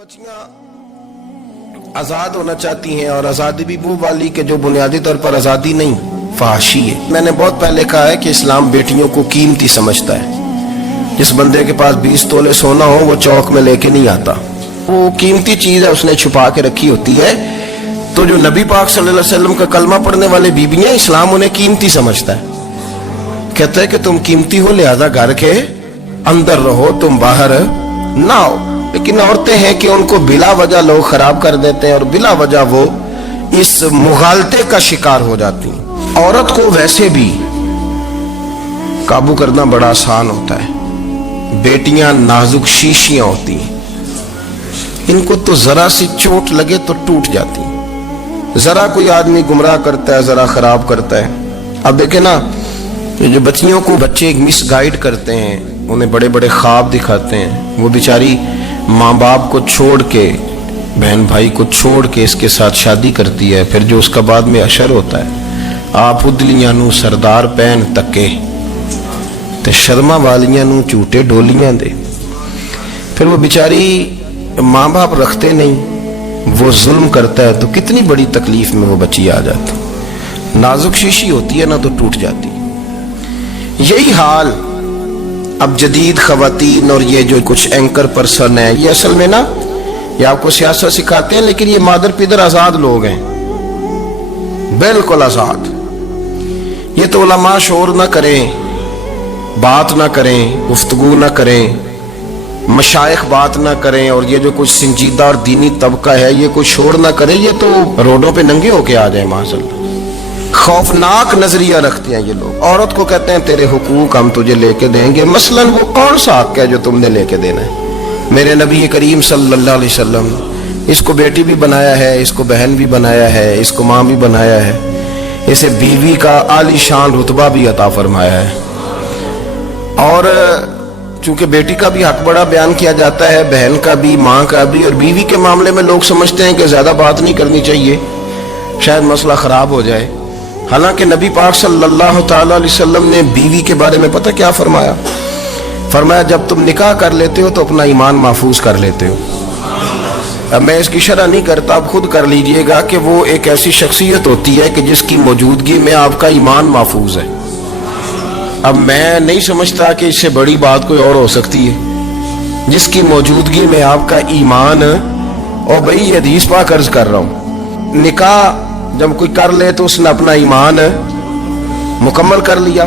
बच्चियां आज़ाद होना चाहती हैं और आज़ादी भी वो वाली कि जो बुनियादी तौर पर आज़ादी नहीं, फहाशी है। मैंने बहुत पहले कहा है कि इस्लाम बेटियों को कीमती समझता है। जिस बंदे के पास 20 तोले सोना हो वो चौक में लेके नहीं आता, वो कीमती चीज़ है, उसने छुपा के रखी होती है। तो जो नबी पाक सल्लल्लाहु अलैहि वसल्लम का कलमा पढ़ने वाले बीबियां, इस्लाम उन्हें कीमती समझता है। कहता है कि तुम कीमती हो, लिहाजा घर के अंदर रहो, तुम बाहर ना हो। लेकिन औरतें हैं कि उनको बिला वजह लोग खराब कर देते हैं और बिला वजह वो इस मुगालते का शिकार हो जाती हैं। औरत को वैसे भी काबू करना बड़ा आसान होता है। बेटियां नाजुक शीशियां होती हैं, इनको तो जरा सी चोट लगे तो टूट जाती हैं। जरा कोई आदमी गुमराह करता है, जरा खराब करता है। अब देखे ना, जो बच्चियों को बच्चे मिस गाइड करते हैं, उन्हें बड़े बड़े ख्वाब दिखाते हैं, वो बेचारी माँ बाप को छोड़ के, बहन भाई को छोड़ के इसके साथ शादी करती है। फिर जो उसका बाद में अशर होता है, आप उदलियां नू सरदार पहन तके ते शर्मा वालियां नू झूठे डोलियां दे। फिर वो बेचारी माँ बाप रखते नहीं, वो जुल्म करता है, तो कितनी बड़ी तकलीफ में वो बच्ची आ जाती। नाजुक शीशी होती है ना, तो टूट जाती। यही हाल अब जदीद खवातीन और ये जो कुछ एंकर पर्सन है, ये असल में ना, ये आपको सियासत सिखाते हैं, लेकिन ये मादर पिदर आजाद लोग हैं, बिल्कुल आजाद। ये तो उलमा शोर ना करें, बात ना करें, गुफ्तगू ना करें, मशाइख बात ना करें, और ये जो कुछ संजीदा और दीनी तबका है ये कोई शोर ना करे, ये तो रोडों पे नंगे होके आ जाए। माशाअल्लाह खौफनाक नजरिया रखते हैं ये लोग। औरत को कहते हैं तेरे हुकूक हम तुझे लेके देंगे। मसलन वो कौन सा हक है जो तुमने लेके देना है? मेरे नबी करीम सल्लल्लाहु अलैहि वसल्लम इसको बेटी भी बनाया है, इसको बहन भी बनाया है, इसको माँ भी बनाया है, इसे बीवी का आलीशान रुतबा भी अता फरमाया है। और चूंकि बेटी का भी हक बड़ा बयान किया जाता है, बहन का भी, माँ का भी, और बीवी के मामले में लोग समझते हैं कि ज्यादा बात नहीं करनी चाहिए, शायद मसला खराब हो जाए। हालांकि नबी पाक सल्लल्लाहु ताला अलैहि वसल्लम ने बीवी के बारे में पता क्या फरमाया? फरमाया जब तुम निकाह कर लेते हो तो अपना ईमान महफूज कर लेते हो। अब मैं इसकी शरह नहीं करता, आप खुद कर लीजिएगा कि वो एक ऐसी शख्सियत होती है कि जिसकी मौजूदगी में आपका ईमान महफूज है। अब मैं नहीं समझता कि इससे बड़ी बात कोई और हो सकती है, जिसकी मौजूदगी में आपका ईमान। और भाई ये हदीस पाक अर्ज कर रहा हूं, निकाह जब कोई कर ले तो उसने अपना ईमान मुकम्मल कर लिया।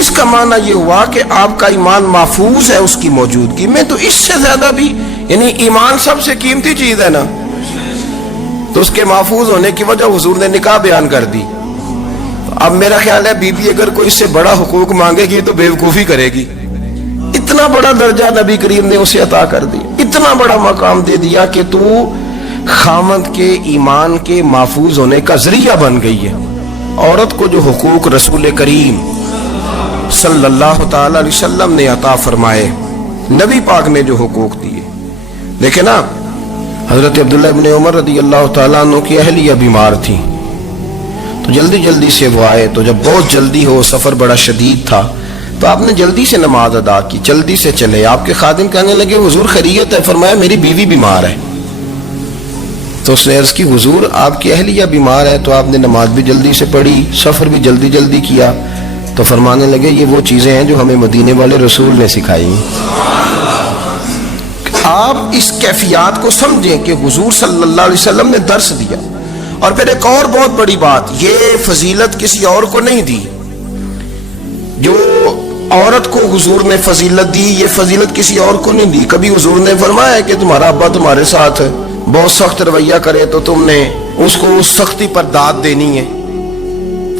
इसका माना ये हुआ कि आपका ईमान महफूज है उसकी मौजूदगी में। तो इससे ज्यादा भी, यानी ईमान सबसे कीमती चीज है ना, तो उसके महफूज होने की वजह हुजूर ने निकाह बयान कर दी। अब मेरा ख्याल है बीबी अगर कोई इससे बड़ा हुकूक मांगेगी तो बेवकूफी करेगी। इतना बड़ा दर्जा नबी करीम ने उसे अता कर दिया, इतना बड़ा मकाम दे दिया कि तू खामद के ईमान के महफूज होने का जरिया बन गई है। औरत को जो हुकूक रसूल करीम सल्लल्लाहु ताला अलैहि वसल्लम ने अता फरमाए, नबी पाक ने जो हुकूक दिए, देखे ना, हजरत अब्दुल्लाह इब्न उमर रदी अल्लाह ताला अन्हु की अहलिया बीमार थी, तो जल्दी जल्दी से वो आए। तो जब बहुत जल्दी हो, सफर बड़ा शदीद था, तो आपने जल्दी से नमाज अदा की, जल्दी से चले। आपके खादिम कहने लगे हुजूर खैरियत है? फरमाया मेरी बीवी बीमार है। तो उसने अर्ज की हुजूर आपकी अहलिया बीमार है, तो आपने नमाज भी जल्दी से पढ़ी, सफर भी जल्दी जल्दी किया। तो फरमाने लगे ये वो चीजें हैं जो हमें मदीने वाले रसूल ने सिखाई। आप इस कैफियत को समझें कि हुजूर सल्लल्लाहु अलैहि वसल्लम ने दर्स दिया। और फिर एक और बहुत बड़ी बात, ये फजीलत किसी और को नहीं दी। जो औरत को हुजूर ने फजीलत दी, ये फजीलत किसी और को नहीं दी। कभी हुजूर ने फरमाया कि तुम्हारा अब्बा तुम्हारे साथ बहुत सख्त रवैया करे तो तुमने उसको उस सख्ती पर दाद देनी है।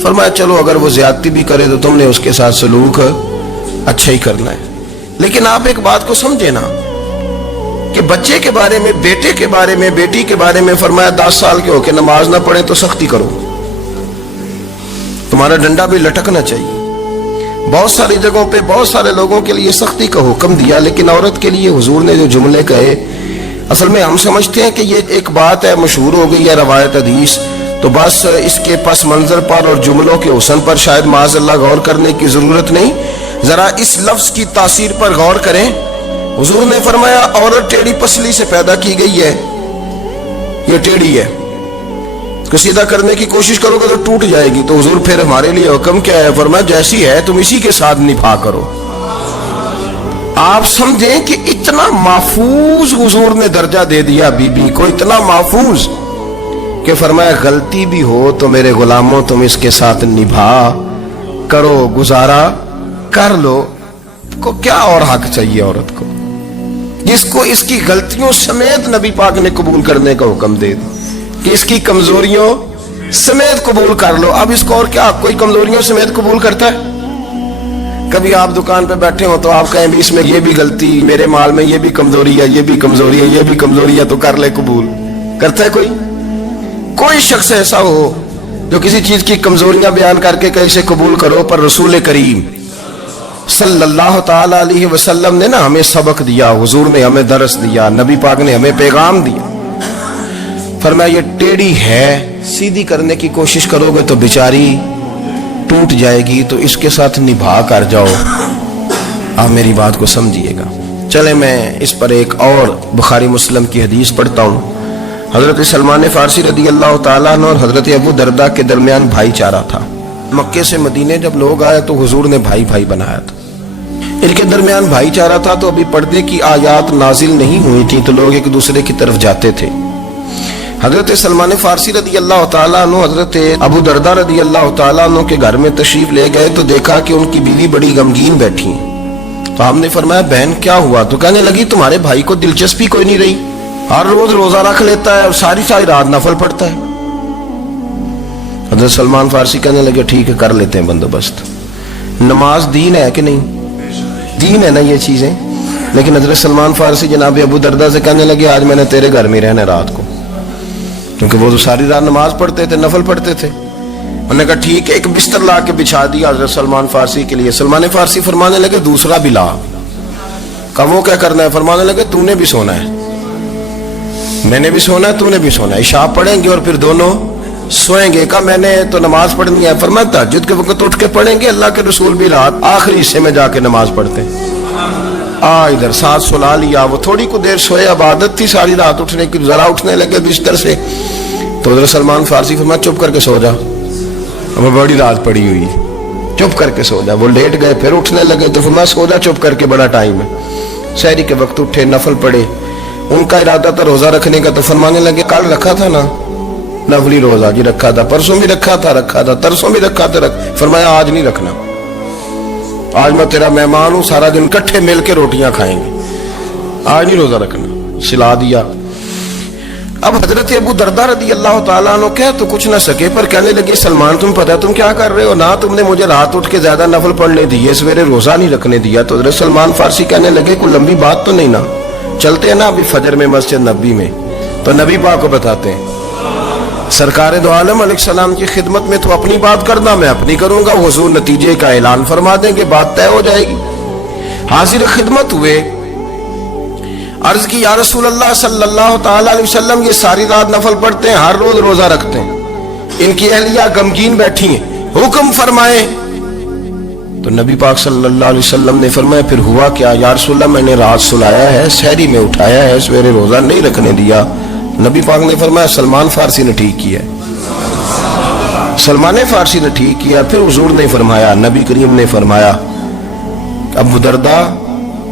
फरमाया चलो अगर वो ज्यादती भी करे तो तुमने उसके साथ सलूक अच्छा ही करना है। लेकिन आप एक बात को समझे ना कि बच्चे के बारे में, बेटे के बारे में, बेटी के बारे में फरमाया 10 साल के होके नमाज ना पढ़े तो सख्ती करो, तुम्हारा डंडा भी लटकना चाहिए। बहुत सारी जगहों पे बहुत सारे लोगों के लिए सख्ती का हुक्म दिया, लेकिन औरत के लिए हुजूर ने जो जुमले कहे, असल में हम समझते हैं कि ये एक बात है, मशहूर हो गई है रवायत हदीस, तो बस इसके पस मंजर पर और जुमलों के हुस्न पर शायद माज़अल्लाह गौर करने की जरूरत नहीं। जरा इस लफ्ज की तासीर पर गौर करें हुजूर ने फरमाया औरत टेढ़ी पसली से पैदा की गई है, ये टेढ़ी है, इसको सीधा करने की कोशिश करोगे तो टूट जाएगी। तो हुजूर फिर हमारे लिए हुक्म क्या है? फरमाया जैसी है तुम इसी के साथ निभा करो। आप समझें कि इतना महफूज हुजूर ने दर्जा दे दिया बीबी को, इतना महफूज कि फरमाया गलती भी हो तो मेरे गुलामों तुम इसके साथ निभा करो, गुजारा कर लो। को क्या और हक चाहिए औरत को, जिसको इसकी गलतियों समेत नबी पाक ने कबूल करने का हुक्म दे दिया कि इसकी कमजोरियों समेत कबूल कर लो। अब इसको और क्या, कोई कमजोरियों समेत कबूल करता है? कभी आप दुकान पे बैठे हो तो आप कहें भी इसमें ये भी गलती, मेरे माल में ये भी कमजोरी है, ये भी कमजोरी है, ये भी कमजोरी है, तो कर ले कबूल। करता है कोई? कोई शख्स ऐसा हो जो किसी चीज की कमजोरियां बयान करके कहे इसे कबूल करो? पर रसूल करीम सल्लल्लाहु ताला अलैहि वसल्लम ने ना हमें सबक दिया, हुजूर ने हमें दरस दिया, नबी पाक ने हमें पैगाम दिया। फरमाया ये टेढ़ी है, सीधी करने की कोशिश करोगे तो बेचारी टूट जाएगी, तो इसके साथ निभा कर जाओ। आप मेरी बात को समझिएगा। चले मैं इस पर एक और बुखारी मुस्लिम की हदीस पढ़ता हूँ। हजरत सलमान फारसी रदी अल्लाह ताला अन्हु और हजरत अबू दरदा के दरमियान भाईचारा था। मक्के से मदीने जब लोग आए तो हुजूर ने भाई भाई बनाया था, इनके दरमियान भाईचारा था। तो अभी पर्दे की आयात नाजिल नहीं हुई थी तो लोग एक दूसरे की तरफ जाते थे। हजरत सलमान फारसी रदी अल्लाह ताला अन्हु हजरत अबू दरदा रदी अल्लाह ताला अन्हु के घर में तशरीफ ले गए तो देखा कि उनकी बीवी बड़ी गमगीन बैठी है। तो हमने फरमाया बहन क्या हुआ? तो कहने लगी तुम्हारे भाई को दिलचस्पी कोई नहीं रही, हर रोज रोजा रख लेता है और सारी सारी रात नफल पढ़ता है। हजरत सलमान फारसी कहने लगे ठीक है कर लेते हैं बंदोबस्त। नमाज दीन है कि नहीं? दीन है ना ये चीजें। लेकिन हजरत सलमान फारसी जनाब अबू दरदा से कहने लगे आज मैंने तेरे घर में रहना रात को, क्योंकि वो तो सारी रात नमाज पढ़ते थे, नफल पढ़ते थे। उन्होंने कहा ठीक है, एक बिस्तर ला के बिछा दिया हजरत सलमान फारसी के लिए। सलमान फारसी फरमाने लगे दूसरा भी ला। कहा वो क्या करना है? फरमाने लगे तूने भी सोना है, मैंने भी सोना है, तूने भी सोना है, इशा पढ़ेंगे और फिर दोनों सोएंगे। कहा मैंने तो नमाज पढ़नी है। फरमाया तहज्जुद के वक्त उठ के पढ़ेंगे, अल्लाह के रसूल भी रात आखिरी हिस्से में जाके नमाज पढ़ते हैं। इधर साथ सुला लिया, वो थोड़ी को देर सोए, अब आदत थी सारी रात उठने की, जरा उठने लगे बिस्तर से तो उधर सलमान फारसी फरमाया चुप करके सो जा, अब बड़ी रात पड़ी हुई, चुप करके सो जा। वो लेट गए, फिर उठने लगे तो फरमाया सो जा चुप करके, बड़ा टाइम है। सहरी के वक्त उठे, नफल पढ़े। उनका इरादा था रोजा रखने का, तो फरमाने लगे कल रखा था ना नफली रोजा, जी रखा था, परसों भी रखा था, तरसों भी रखा था, फरमाया आज नहीं रखना, आज मैं तेरा मेहमान हूं, सारा दिन इकट्ठे मिल के रोटियां खाएंगे, आज नहीं रोजा रखना। सिला दिया। अब हजरत अबू दरदा रदी अल्लाह ताला अन्हु कह तो कुछ ना सके, पर कहने लगे सलमान तुम पता है तुम क्या कर रहे हो? ना तुमने मुझे रात उठ के ज्यादा नफल पढ़ने दिए, सवेरे रोजा नहीं रखने दिया। तो हजरत सलमान फारसी कहने लगे कोई लंबी बात तो नहीं ना, चलते हैं ना अभी फजर में मस्जिद नबी में, तो नबी पाक को बताते हैं सरकार दो आलम अलैहिस्सलाम की खिदमत में तो अपनी बात करना, मैं अपनी करूंगा, हुजूर नतीजे का ऐलान फरमा देंगे, बात तय हो जाएगी। हाजिर खिदमत हुए, अर्ज की या रसूल अल्लाह सल्लल्लाहु ताला अलैहि वसल्लम ये सारी रात नफल पढ़ते हैं, हर रोज रोजा रखते हैं, इनकी अहलिया गमगीन बैठी हैं, हुक्म फरमाए। तो नबी पाक सल्लल्लाहु अलैहि वसल्लम ने फरमाया फिर हुआ क्या? या रसूल अल्लाह मैंने रात सुलाया है, सहरी में उठाया है, सवेरे रोजा नहीं रखने दिया। नबी पाक ने फरमाया सलमान फारसी ने ठीक किया, सलमान फारसी ने ठीक किया। फिर हुजूर ने फरमाया, नबी करीम ने फरमाया अबू दरदा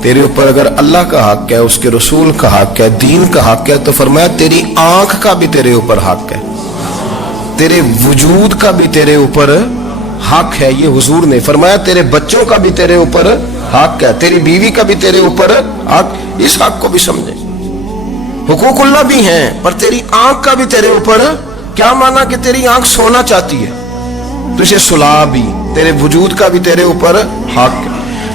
तेरे ऊपर अगर अल्लाह का हक है, उसके रसूल का हक है, दीन का हक है, तो फरमाया तेरी आंख का भी तेरे ऊपर हक है, तेरे वजूद का भी तेरे ऊपर हक है। ये हुजूर ने फरमाया तेरे बच्चों का भी तेरे ऊपर हक है, तेरी बीवी का भी तेरे ऊपर हक। इस हक को भी समझे, हुकूकुल्लाह भी हैं, पर तेरी आंख का भी तेरे ऊपर। क्या माना कि तेरी आंख सोना चाहती है तो इसे सुला भी, तेरे वजूद का भी तेरे ऊपर हक है।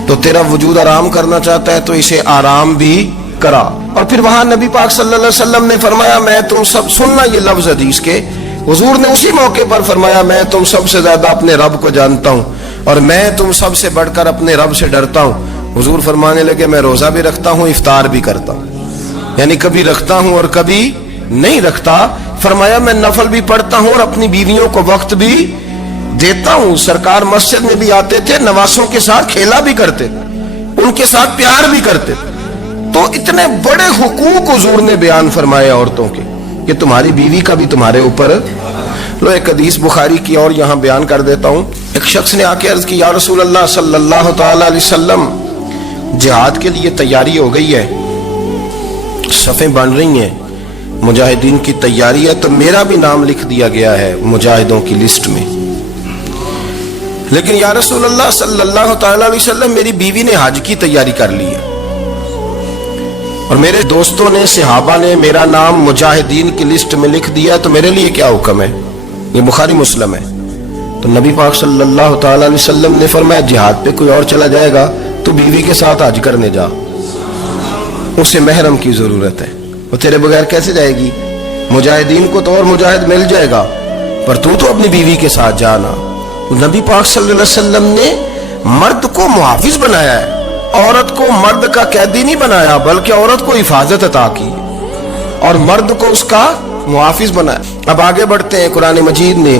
तो तेरा वजूद आराम करना चाहता है तो इसे आराम भी करा। और फिर वहां नबी पाक सल्लल्लाहु अलैहि वसल्लम ने फरमाया मैं तुम सब, सुनना ये लफ्ज हदीस के, हुजूर ने उसी मौके पर फरमाया मैं तुम सबसे ज्यादा अपने रब को जानता हूं और मैं तुम सबसे बढ़कर अपने रब से डरता हूं। हुजूर फरमाने लगे मैं रोजा भी रखता हूं, इफ्तार भी करता हूं, यानी कभी रखता हूं और कभी नहीं रखता। फरमाया मैं नफल भी पढ़ता हूं और अपनी बीवियों को वक्त भी देता हूं। सरकार मस्जिद में भी आते थे, नवासों के साथ खेला भी करते थे, उनके साथ प्यार भी करते थे। تو اتنے بڑے حقوق حضور نے بیان فرمائے عورتوں کے کہ تمہاری بیوی کا بھی تمہارے اوپر. لو ایک حدیث بخاری کی اور یہاں بیان کر دیتا ہوں. ایک شخص نے آ کے عرض کی یا رسول اللہ صلی اللہ تعالی علیہ وسلم جہاد کے لیے تیاری ہو گئی ہے, صفیں بن رہی ہیں, مجاہدین کی تیاری ہے, تو میرا بھی نام لکھ دیا گیا ہے مجاہدوں کی لسٹ میں, لیکن یا رسول اللہ صلی اللہ تعالی علیہ وسلم میری بیوی نے حج کی تیاری کر لی ہے اور میرے دوستوں نے صحابہ نے میرا نام مجاہدین کی لسٹ میں لکھ دیا, تو میرے لیے کیا حکم ہے؟ یہ بخاری مسلم ہے. تو نبی پاک صلی اللہ تعالی علیہ وسلم نے فرمایا جہاد پہ کوئی اور چلا جائے گا تو بیوی کے ساتھ حج کرنے جا, اسے محرم کی ضرورت ہے, وہ تیرے بغیر کیسے جائے گی؟ مجاہدین کو تو اور مجاہد مل جائے گا, پر تو اپنی بیوی کے ساتھ جانا. نبی پاک صلی اللہ علیہ وسلم نے مرد کو محافظ بنایا ہے, عورت کو مرد کا قیدی نہیں بنایا, بلکہ عورت کو حفاظت عطا کی اور مرد کو اس کا محافظ بنایا. اب آگے بڑھتے ہیں. قرآن مجید نے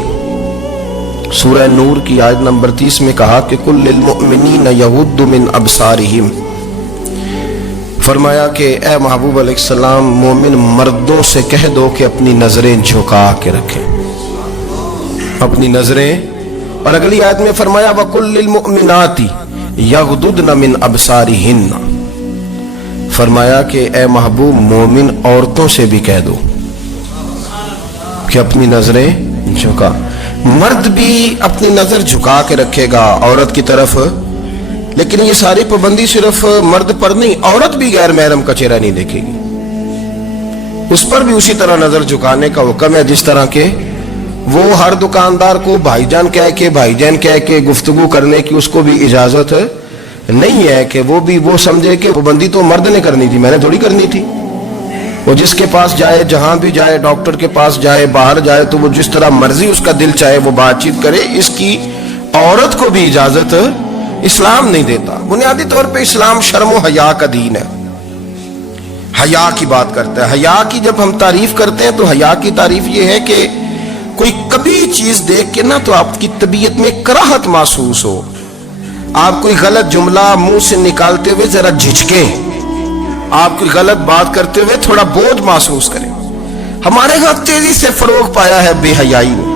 سورہ نور کی آیت نمبر 30 میں کہا کہ کل للمؤمنین یغضوا من ابصارہم, فرمایا کہ اے محبوب علیہ السلام مومن مردوں سے کہہ دو کہ اپنی نظریں جھکا کے رکھیں, اپنی نظریں. اور اگلی آیت میں فرمایا وَقُلْ لِلْمُؤْمِنَاتِ یغضضن من ابصارہن, فرمایا کہ اے محبوب مومن عورتوں سے بھی کہہ دو کہ اپنی نظریں جھکا. مرد بھی اپنی نظر جھکا کے رکھے گا عورت کی طرف, لیکن یہ ساری پابندی صرف مرد پر نہیں, عورت بھی غیر محرم کا چہرہ نہیں دیکھے گی, اس پر بھی اسی طرح نظر جھکانے کا حکم ہے جس طرح کے وہ ہر دکاندار کو بھائی جان کہہ کے گفتگو کرنے کی اس کو بھی اجازت نہیں ہے کہ وہ بھی وہ سمجھے کہ پابندی تو مرد نے کرنی تھی, میں نے تھوڑی کرنی تھی. وہ جس کے پاس جائے, جہاں بھی جائے, ڈاکٹر کے پاس جائے, باہر جائے, تو وہ جس طرح مرضی اس کا دل چاہے وہ بات چیت کرے, اس کی عورت کو بھی اجازت اسلام نہیں دیتا. بنیادی طور پہ اسلام شرم و حیا کا دین ہے, حیا کی بات کرتا ہے. حیا کی جب ہم تعریف کرتے ہیں تو حیا کی تعریف یہ ہے کہ کوئی کبھی چیز دیکھ کے نا تو آپ کی طبیعت میں کراہت محسوس ہو, آپ کوئی غلط جملہ منہ سے نکالتے ہوئے ذرا جھجکیں, آپ کوئی غلط بات کرتے ہوئے تھوڑا بوجھ محسوس کریں. ہمارے ہاں تیزی سے فروغ پایا ہے بے حیائی میں.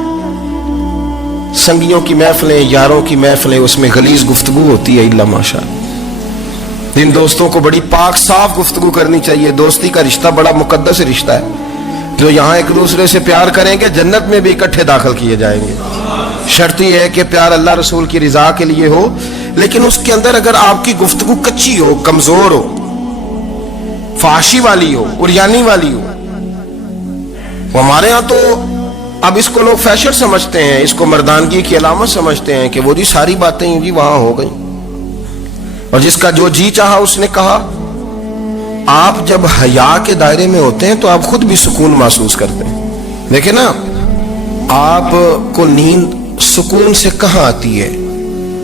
سنگیوں کی محفلیں, یاروں کی محفلیں, اس میں غلیظ گفتگو ہوتی ہے الا ماشاءاللہ. ان دوستوں کو بڑی پاک صاف گفتگو کرنی چاہیے. دوستی کا رشتہ بڑا مقدس رشتہ ہے, جو یہاں ایک دوسرے سے پیار کریں گے جنت میں بھی اکٹھے داخل کیے جائیں گے. شرط یہ ہے کہ پیار اللہ رسول کی رضا کے لیے ہو, لیکن اس کے اندر اگر آپ کی گفتگو کچی ہو, کمزور ہو, فحاشی والی ہو, عریانی والی ہو. ہمارے ہاں تو اب اس کو لوگ فیشن سمجھتے ہیں, اس کو مردانگی کی علامت سمجھتے ہیں کہ وہ جی ساری باتیں جی وہاں ہو گئیں اور جس کا جو جی چاہا اس نے کہا. آپ جب حیا کے دائرے میں ہوتے ہیں تو آپ خود بھی سکون محسوس کرتے ہیں. دیکھیں نا, آپ کو نیند سکون سے کہاں آتی ہے؟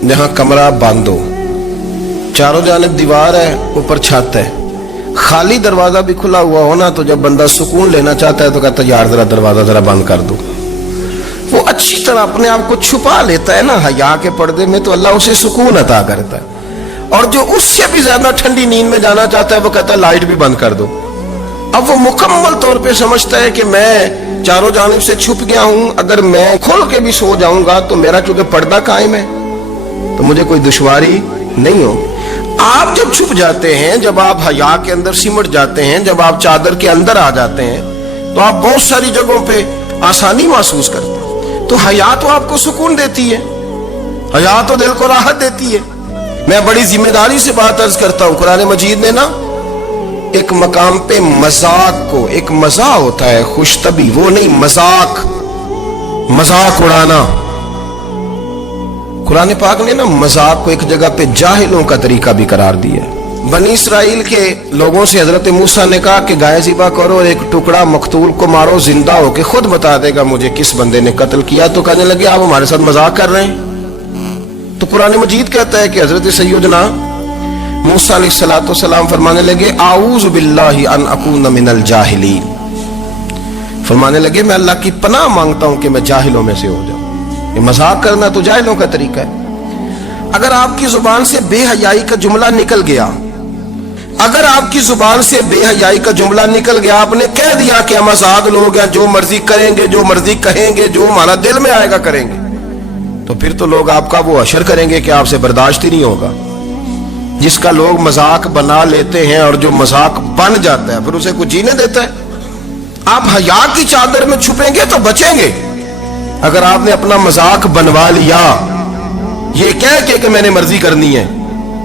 جہاں کمرہ بند ہو, چاروں جانب دیوار ہے, اوپر چھت ہے, خالی دروازہ بھی کھلا ہوا ہونا تو جب بندہ سکون لینا چاہتا ہے تو کہتا ہے یار ذرا دروازہ ذرا بند کر دو. وہ اچھی طرح اپنے آپ کو چھپا لیتا ہے نا حیا کے پردے میں, تو اللہ اسے سکون عطا کرتا ہے. اور جو اس سے بھی زیادہ ٹھنڈی نیند میں جانا چاہتا ہے وہ کہتا ہے لائٹ بھی بند کر دو. اب وہ مکمل طور پہ سمجھتا ہے کہ میں چاروں جانب سے چھپ گیا ہوں, اگر میں کھول کے بھی سو جاؤں گا تو میرا چونکہ پردہ قائم ہے تو مجھے کوئی دشواری نہیں ہوگی. آپ جب چھپ جاتے ہیں, جب آپ حیا کے اندر سمٹ جاتے ہیں, جب آپ چادر کے اندر آ جاتے ہیں تو آپ بہت ساری جگہوں پہ آسانی محسوس کرتے ہیں. تو حیا تو آپ کو سکون دیتی ہے, حیا تو دل کو راحت دیتی ہے. میں بڑی ذمہ داری سے بات عرض کرتا ہوں, قرآن مجید نے نا ایک مقام پہ مذاق کو, ایک مزاح ہوتا ہے خوش طبی, وہ نہیں مذاق, مذاق اڑانا. قرآن پاک نے نا مذاق کو ایک جگہ پہ جاہلوں کا طریقہ بھی قرار دیا. بنی اسرائیل کے لوگوں سے حضرت موسیٰ نے کہا کہ گائے ذبح کرو اور ایک ٹکڑا مقتول کو مارو, زندہ ہو کے خود بتا دے گا مجھے کس بندے نے قتل کیا. تو کہنے لگے آپ ہمارے ساتھ مذاق کر رہے ہیں. تو قرآن مجید کہتا ہے کہ حضرت سیدنا موسیٰ علیہ السلام فرمانے لگے اعوذ باللہ ان اکون من الجاہلین, فرمانے لگے میں اللہ کی پناہ مانگتا ہوں کہ میں جاہلوں میں سے ہو جاؤں. یہ مذاق کرنا تو جاہلوں کا طریقہ ہے. اگر آپ کی زبان سے بے حیائی کا جملہ نکل گیا अगर आपकी जुबान से बेहयाई का जुमला निकल गया, आपने कह दिया कि हम आजाद लोग हैं, जो मर्जी करेंगे, जो मर्जी कहेंगे, जो हमारा दिल में आएगा करेंगे, तो फिर तो लोग आपका वो अशर करेंगे कि आपसे बर्दाश्त ही नहीं होगा। जिसका लोग मजाक बना लेते हैं और जो मजाक बन जाता है फिर उसे कुछ जीने देता है। आप हया की चादर में छुपेंगे तो बचेंगे। अगर आपने अपना मजाक बनवा लिया ये कह के कि मैंने मर्जी करनी है,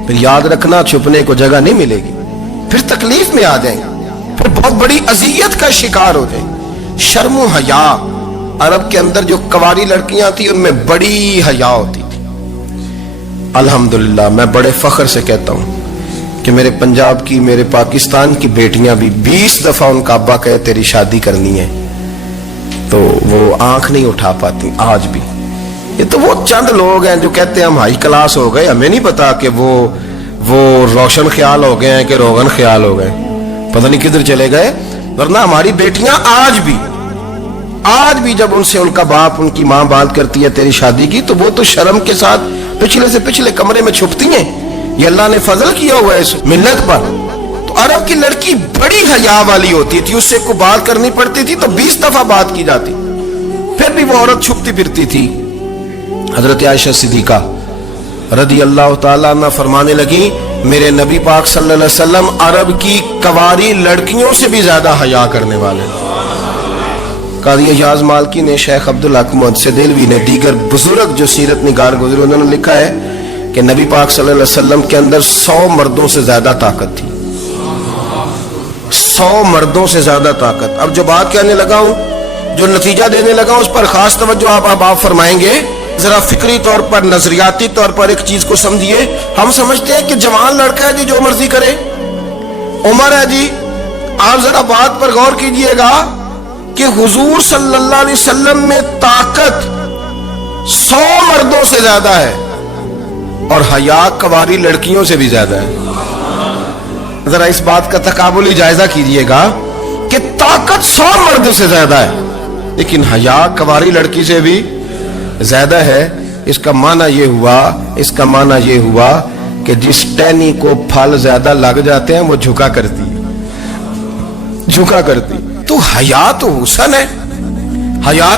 फिर याद रखना छुपने को जगह नहीं मिलेगी, फिर तकलीफ में आ जाएंगे, फिर बहुत बड़ी अजियत का शिकार हो जाएंगे। शर्म हया, अरब के अंदर जो कवारी लड़कियां थी उनमें बड़ी हया होती थी। अल्हम्दुलिल्लाह मैं बड़े फख्र से कहता हूं कि मेरे पंजाब की, मेरे पाकिस्तान की बेटियां भी 20 दफा उनका अब्बा कहे तेरी शादी करनी है तो वो आंख नहीं उठा पाती आज भी। ये तो वो चंद लोग हैं जो कहते हैं हम हाई क्लास हो गए, हमें नहीं पता कि वो रोशन ख्याल हो गए हैं कि रोगन ख्याल हो गए, पता नहीं किधर चले गए। वरना हमारी बेटियां आज भी जब उनसे उनका बाप, उनकी माँ बात करती है तेरी शादी की, तो वो तो शर्म के साथ पिछले से पिछले कमरे में छुपती हैं। ये अल्लाह ने फजल किया हुआ है इस मिल्लत पर। तो अरब की लड़की बड़ी हया वाली होती थी, उससे को बात करनी पड़ती थी तो 20 दफा बात की जाती, फिर भी वो औरत छुपती फिरती थी। हजरत आयशा सिद्दीका रदी अल्लाह ताला अन्हा फरमाने लगी, मेरे नबी पाक सल्लल्लाहु अलैहि वसल्लम अरब की कवारी लड़कियों से भी ज्यादा हया करने वाले। कादी एजाज मालकी ने, शेख अब्दुल हक मुहद्दिस देलवी ने, दीगर बुजुर्ग जो सीरत निगार गुजरे, उन्होंने लिखा है कि नबी पाक सल्लल्लाहु अलैहि वसल्लम के अंदर 100 मर्दों से ज्यादा ताकत थी, 100 मर्दों से ज्यादा ताकत। अब जो बात कहने लगा हूं, जो नतीजा देने लगा उस पर खास तवज्जो आप फरमाएंगे। जरा फिक्री तौर पर, नजरियाती तौर पर एक चीज को समझिए। हम समझते हैं कि जवान लड़का है जी जो मर्जी करे, उम्र है जी। आप जरा बात पर गौर कीजिएगा कि हुजूर सल्लल्लाहु अलैहि वसल्लम में ताकत 100 मर्दों से ज्यादा है और हया कवारी लड़कियों से भी ज्यादा है। जरा इस बात का तकाबुली जायजा कीजिएगा कि ताकत 100 मर्दों से ज्यादा है लेकिन हया कवारी लड़की से भी ज्यादा है। इसका माना ये हुआ कि जिस टहनी को फल ज्यादा लग जाते हैं वो झुका करती। तो हया तो हुस्न है, हया